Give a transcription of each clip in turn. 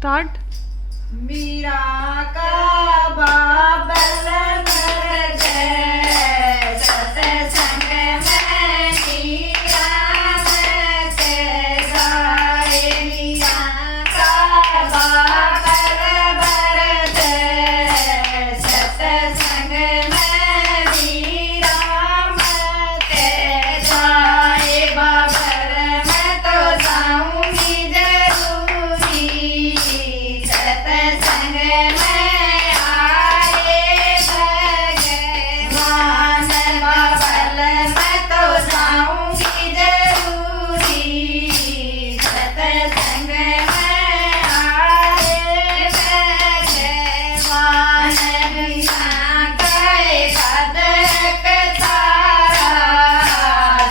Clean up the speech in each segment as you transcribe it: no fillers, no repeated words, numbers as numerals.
स्टार्ट। मीरा का बाबल मर गए सत्संग में मीरा मत गाए। मीरा का बाबल मर गए सत्संग में मीरा मत गाए। बाबर मैं तो जाऊंगी जरूरी सत्संग में आए भगवान। बाबल मैं तो जाऊंगी जरूरी सत्संग में आए भगवान। बिना गए कदक तारा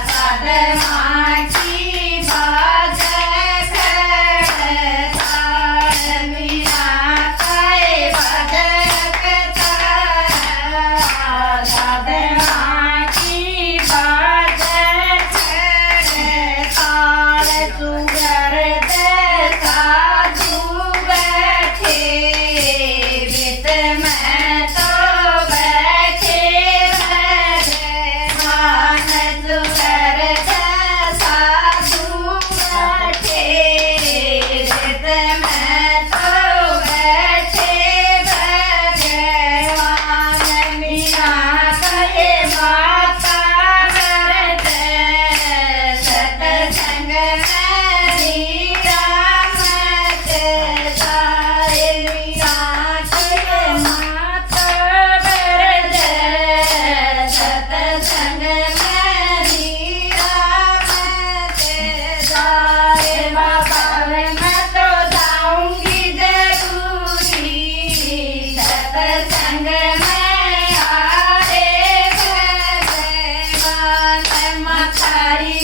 साध माँ की बाज खड़तार। बिना गए कदक तारा साध माँ की बाज खड़तार। सुगर दे साधु बैठे वित में तो बैठे भगवान। सुगर दे साधु बैठे वित में तो बैठे भगवान। मीरा कहे माता मरते सत्संग में मीरा मत जाए। मीरा कहे माता मरते सत्संग में मीरा मत जाए। बाबा मैं तो जाऊंगी जरूरी सत्संग में आए भगवान। मखारी